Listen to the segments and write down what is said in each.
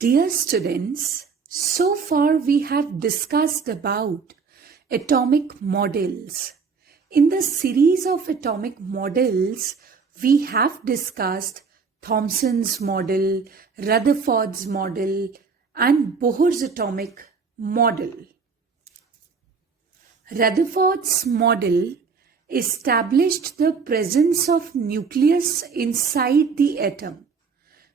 Dear students, so far we have discussed about atomic models. In the series of atomic models, we have discussed Thomson's model, Rutherford's model, and Bohr's atomic model. Rutherford's model established the presence of nucleus inside the atom.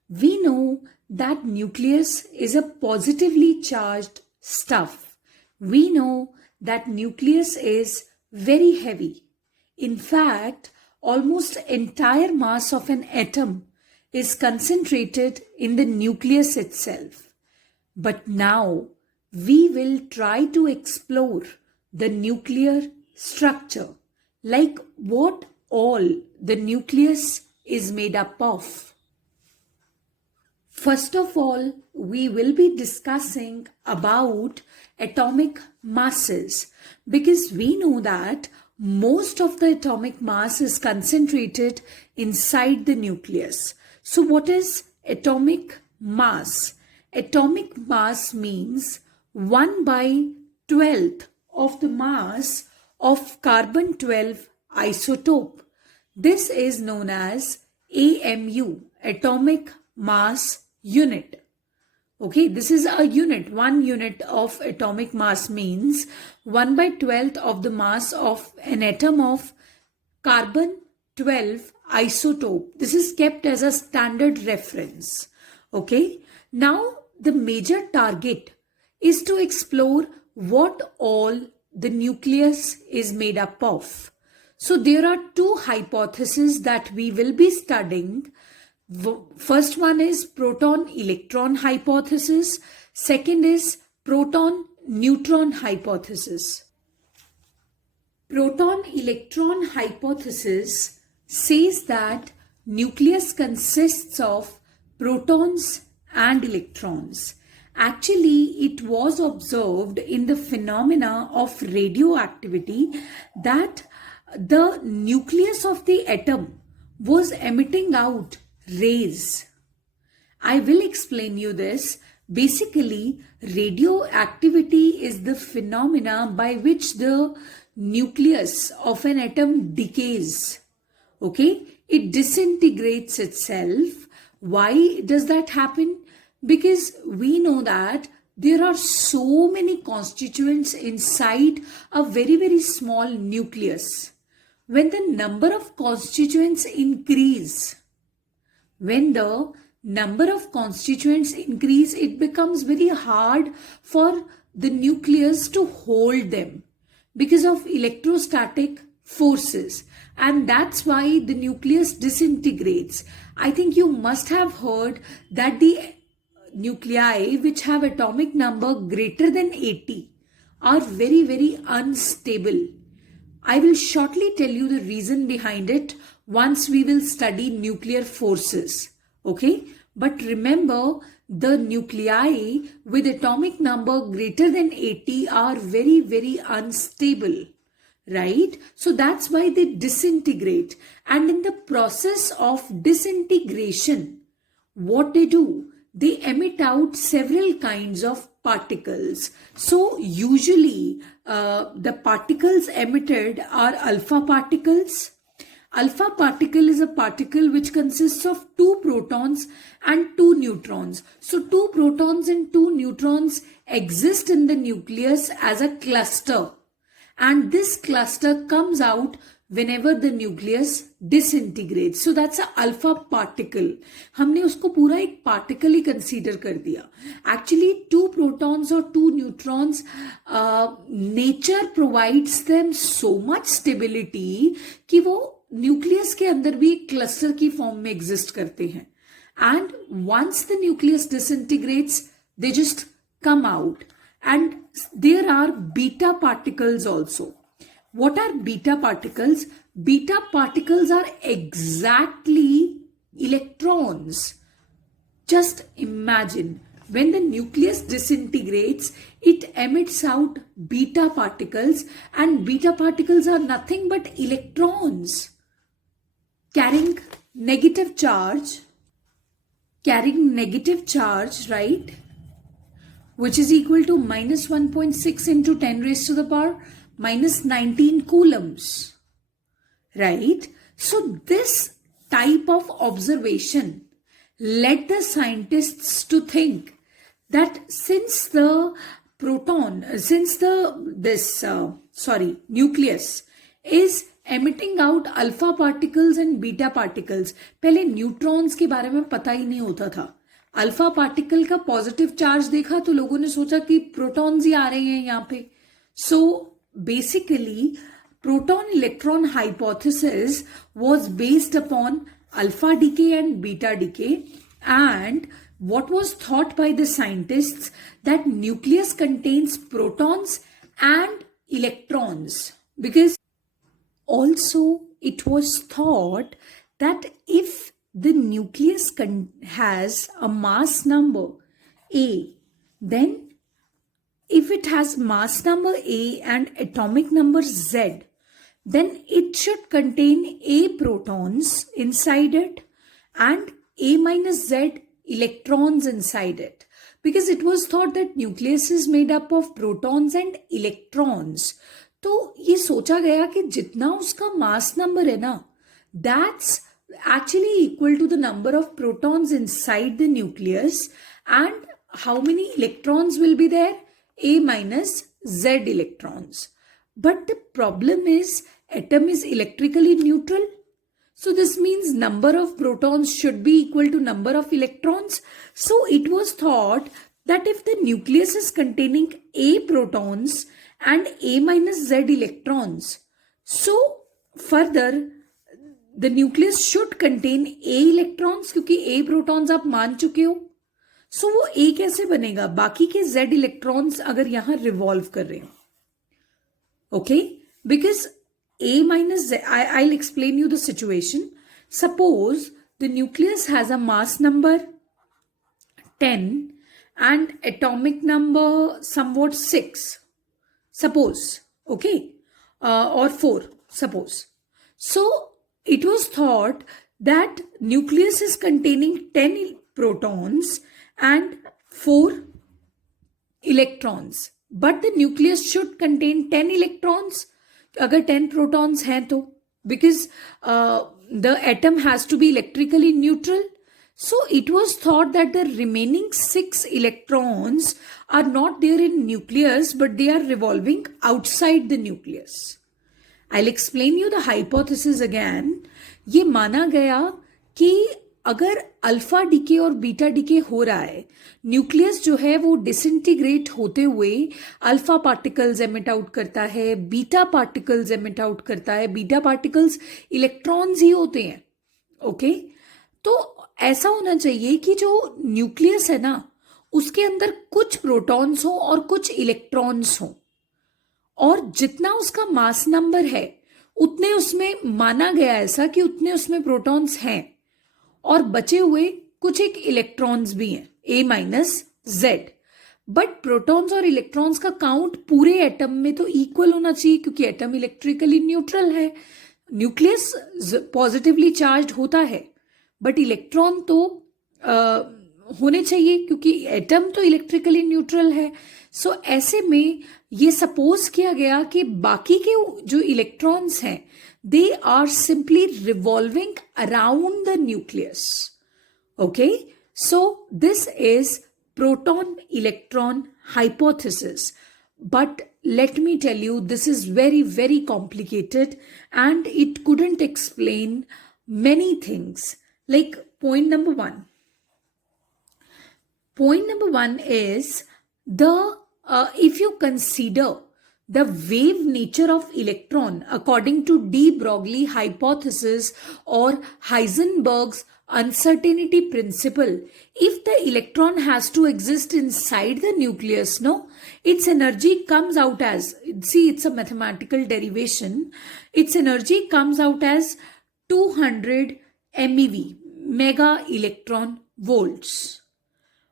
We know that nucleus is a positively charged stuff. We know that nucleus is very heavy. In fact, almost entire mass of an atom is concentrated in the nucleus itself. But now we will try to explore the nuclear structure, like what all the nucleus is made up of. First of all, we will be discussing about atomic masses, because we know that most of the atomic mass is concentrated inside the nucleus. So what is atomic mass? Atomic mass means 1/12th of the mass of carbon-12 isotope. This is known as AMU, atomic mass unit. Okay, this is a unit. 1 unit of atomic mass means 1/12th of the mass of an atom of carbon-12 isotope. This is kept as a standard reference. Okay, now the major target is to explore what all the nucleus is made up of. So there are two hypotheses that we will be studying. First one is proton-electron hypothesis. Second is proton-neutron hypothesis. Proton-electron hypothesis says that nucleus consists of protons and electrons. Actually, it was observed in the phenomena of radioactivity that the nucleus of the atom was emitting out rays. I will explain you this. Basically, radioactivity is the phenomena by which the nucleus of an atom decays. Okay, it disintegrates itself. Why does that happen? Because we know that there are so many constituents inside a very, very small nucleus. When the number of constituents increase, it becomes very hard for the nucleus to hold them because of electrostatic forces. And that's why the nucleus disintegrates. I think you must have heard that the nuclei which have atomic number greater than 80 are very, very unstable. I will shortly tell you the reason behind it once we will study nuclear forces. Okay? But remember, the nuclei with atomic number greater than 80 are very, very unstable. Right? So that's why they disintegrate. And in the process of disintegration, what they do? They emit out several kinds of particles. So usually the particles emitted are alpha particles. Alpha particle is a particle which consists of 2 protons and 2 neutrons. So 2 protons and 2 neutrons exist in the nucleus as a cluster. And this cluster comes out whenever the nucleus disintegrates. So that's a alpha particle. हमने उसको पूरा एक particle ही consider कर दिया. Actually 2 protons or 2 neutrons, nature provides them so much stability कि वो nucleus के अंदर भी एक cluster की form में exist करते हैं. And once the nucleus disintegrates, they just come out. And there are beta particles also. What are beta particles? Beta particles are exactly electrons. Just imagine, when the nucleus disintegrates, it emits out beta particles, and beta particles are nothing but electrons carrying negative charge carrying negative charge, right? Which is equal to minus 1.6 into 10 raised to the power minus 19 coulombs, right? So this type of observation led the scientists to think that since the nucleus is emitting out alpha particles and beta particles, पहले neutrons के बारे में पता ही नहीं होता था. Alpha particle का positive charge देखा तो लोगों ने सोचा कि प्रोटॉन्स ही आ रहे हैं यहाँ पे. So basically proton electron hypothesis was based upon alpha decay and beta decay, and what was thought by the scientists that nucleus contains protons and electrons, because also it was thought that if the nucleus has a mass number A, then if it has mass number A and atomic number Z, then it should contain A protons inside it and A minus Z electrons inside it, because it was thought that nucleus is made up of protons and electrons. तो ये सोचा गया कि जितना उसका mass number है ना, that's actually equal to the number of protons inside the nucleus, and how many electrons will be there? A minus Z electrons. But the problem is atom is electrically neutral. So this means number of protons should be equal to number of electrons. So it was thought that if the nucleus is containing A protons and A minus Z electrons, so further the nucleus should contain A electrons, क्योंकि A protons आप मान चुके हो. So वो A कैसे बनेगा? बाकी के Z electrons अगर यहाँ revolve कर रहे हो. Okay, because A minus Z, I'll explain you the situation. Suppose the nucleus has a mass number 10 and atomic number somewhat 6. Suppose, okay, or 4, suppose. So it was thought that nucleus is containing 10 protons and 4 electrons. But the nucleus should contain 10 electrons. अगर 10 protons हैं तो, because the atom has to be electrically neutral. So it was thought that the remaining 6 electrons are not there in nucleus, but they are revolving outside the nucleus. I'll explain you the hypothesis again. ये माना गया कि अगर alpha decay और beta decay हो रहा है, nucleus जो है वो डिसइंटीग्रेट होते हुए अल्फा पार्टिकल्स एमिट आउट करता है, बीटा पार्टिकल्स एमिट आउट करता है. बीटा पार्टिकल्स इलेक्ट्रॉन्स ही होते हैं. ओके, तो ऐसा होना चाहिए कि जो न्यूक्लियस है ना, उसके अंदर कुछ प्रोटॉन्स हो और कुछ इलेक्ट्रॉन्स हो, और जितना उसका मास नंबर है उतने उसमें माना गया ऐसा कि उतने उसमें प्रोटॉन्स हैं, और बचे हुए कुछ एक इलेक्ट्रॉन्स भी हैं, A minus Z. But protons और इलेक्ट्रॉन्स का काउंट पूरे एटम में तो इक्वल होना चाहिए, क्योंकि एटम इलेक्ट्रिकली न्यूट्रल है. न्यूक्लियस पॉजिटिवली चार्ज होता है, बट इलेक्ट्रॉन तो होने चाहिए क्योंकि एटम तो इलेक्ट्रिकली न्यूट्रल है. सो ऐसे में ये सपोज किया गया कि बाकी के जो इलेक्ट्रॉन्स हैं, they are simply revolving around the nucleus. Okay, so this is proton electron hypothesis. But let me tell you, this is very, very complicated and it couldn't explain many things. Like point number one. Point number one is if you consider the wave nature of electron according to de Broglie hypothesis or Heisenberg's uncertainty principle, if the electron has to exist inside the nucleus, no, its energy comes out as, see, it's a mathematical derivation, its energy comes out as 200 MeV, mega electron volts.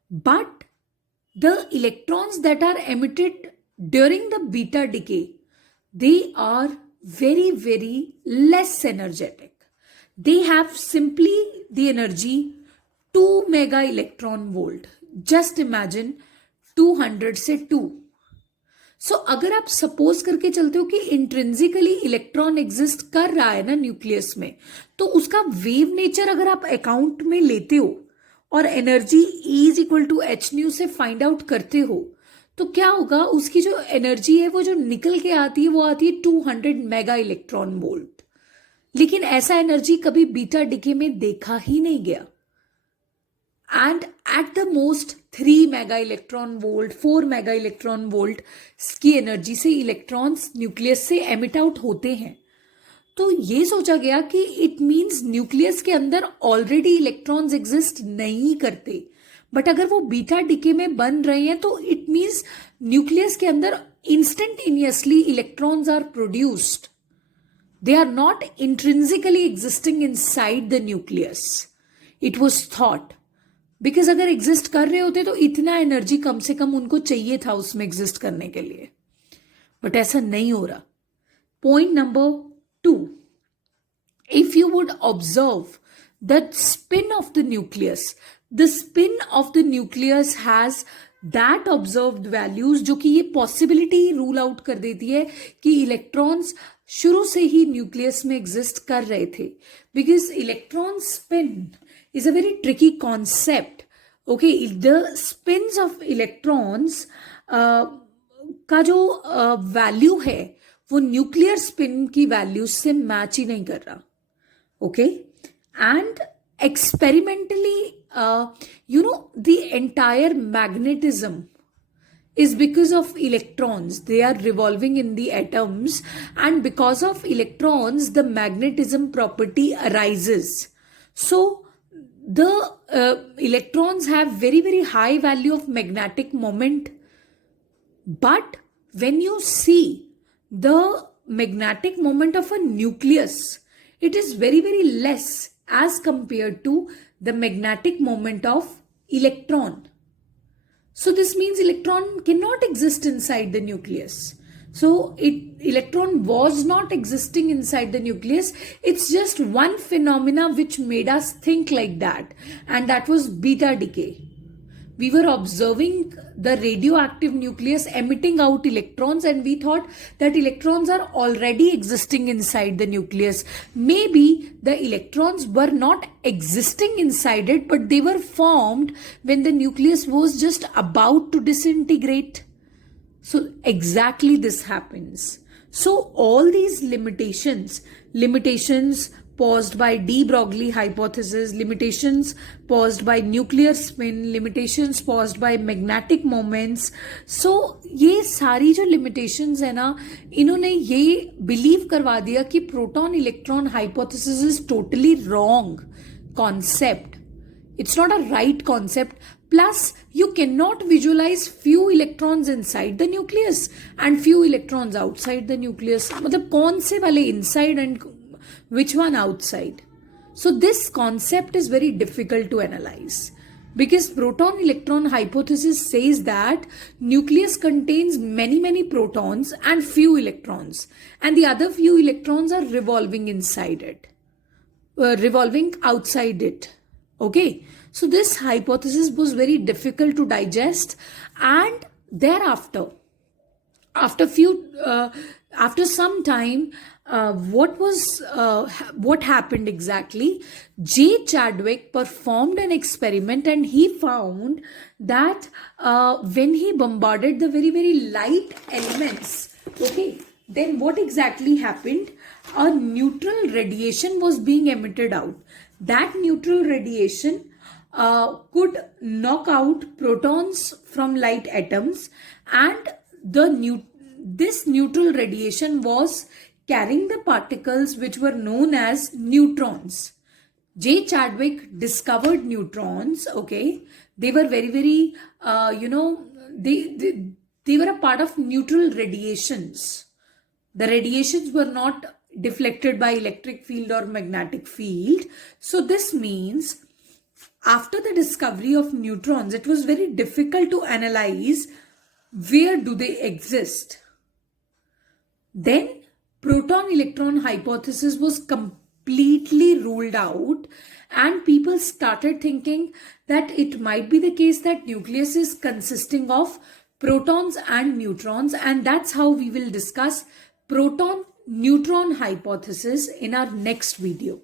But the electrons that are emitted during the beta decay, they are very, very less energetic. They have simply the energy 2 mega electron volt. Just imagine 200 से 2. सो अगर आप suppose करके चलते हो कि intrinsically electron exist कर रहा है ना न्यूक्लियस में, तो उसका वेव नेचर अगर आप अकाउंट में लेते हो और energy is equal to H nu से फाइंड आउट करते हो, तो क्या होगा, उसकी जो एनर्जी है वो जो निकल के आती है वो आती है 200 मेगा इलेक्ट्रॉन वोल्ट. लेकिन ऐसा एनर्जी कभी बीटा डिके में देखा ही नहीं गया. And at the most 3 mega electron volt, 4 mega electron volt की एनर्जी से इलेक्ट्रॉन्स न्यूक्लियस से एमिट आउट होते हैं. तो ये सोचा गया कि इट मीन्स न्यूक्लियस के अंदर ऑलरेडी इलेक्ट्रॉन्स एग्जिस्ट नहीं करते, बट अगर वो बीटा डिके में बन रहे हैं तो इट मीन्स न्यूक्लियस के अंदर instantaneously electrons are produced. They are not intrinsically existing inside the nucleus. It was thought, because अगर एग्जिस्ट कर रहे होते तो इतना एनर्जी कम से कम उनको चाहिए था उसमें एग्जिस्ट करने के लिए, बट ऐसा नहीं हो रहा. Point number 2, if you would observe the spin of the nucleus has that observed values जो कि ये पॉसिबिलिटी रूल आउट कर देती है कि इलेक्ट्रॉन्स शुरू से ही न्यूक्लियस में एग्जिस्ट कर रहे थे. Because electron spin is a very tricky concept. Okay, the spins of electrons का जो वैल्यू है वो न्यूक्लियर स्पिन की वैल्यू से मैच ही नहीं कर रहा. Okay, and experimentally the entire magnetism is because of electrons. They are revolving in the atoms, and because of electrons the magnetism property arises. So the electrons have very high value of magnetic moment, but when you see the magnetic moment of a nucleus, it is very less as compared to the magnetic moment of electron. So this means electron cannot exist inside the nucleus. So electron was not existing inside the nucleus. It's just one phenomena which made us think like that, and that was beta decay. We were observing the radioactive nucleus emitting out electrons, and we thought that electrons are already existing inside the nucleus. Maybe the electrons were not existing inside it, but they were formed when the nucleus was just about to disintegrate. So exactly this happens. So all these limitations posed by de Broglie hypothesis, limitations posed by nuclear spin, limitations posed by magnetic moments. So ये सारी जो limitations है ना, इन्होंने ये believe करवा दिया कि proton electron hypothesis is totally wrong concept. It's not a right concept. Plus, you cannot visualize few electrons inside the nucleus and few electrons outside the nucleus. मतलब कौन से वाले inside and which one outside? So this concept is very difficult to analyze, because proton electron hypothesis says that nucleus contains many protons and few electrons, and the other few electrons are revolving inside it, revolving outside it. Okay, so this hypothesis was very difficult to digest, and thereafter, after some time, what happened exactly? J. Chadwick performed an experiment, and he found that when he bombarded the very light elements, okay, then what exactly happened? A neutral radiation was being emitted out. That neutral radiation could knock out protons from light atoms, and this neutral radiation was carrying the particles which were known as neutrons. J. Chadwick discovered neutrons. Okay, they were very they were a part of neutral radiations. The radiations were not deflected by electric field or magnetic field. So this means after the discovery of neutrons, it was very difficult to analyze where do they exist. Then proton electron hypothesis was completely ruled out, And people started thinking that it might be the case that nucleus is consisting of protons and neutrons, and that's how we will discuss proton neutron hypothesis in our next video.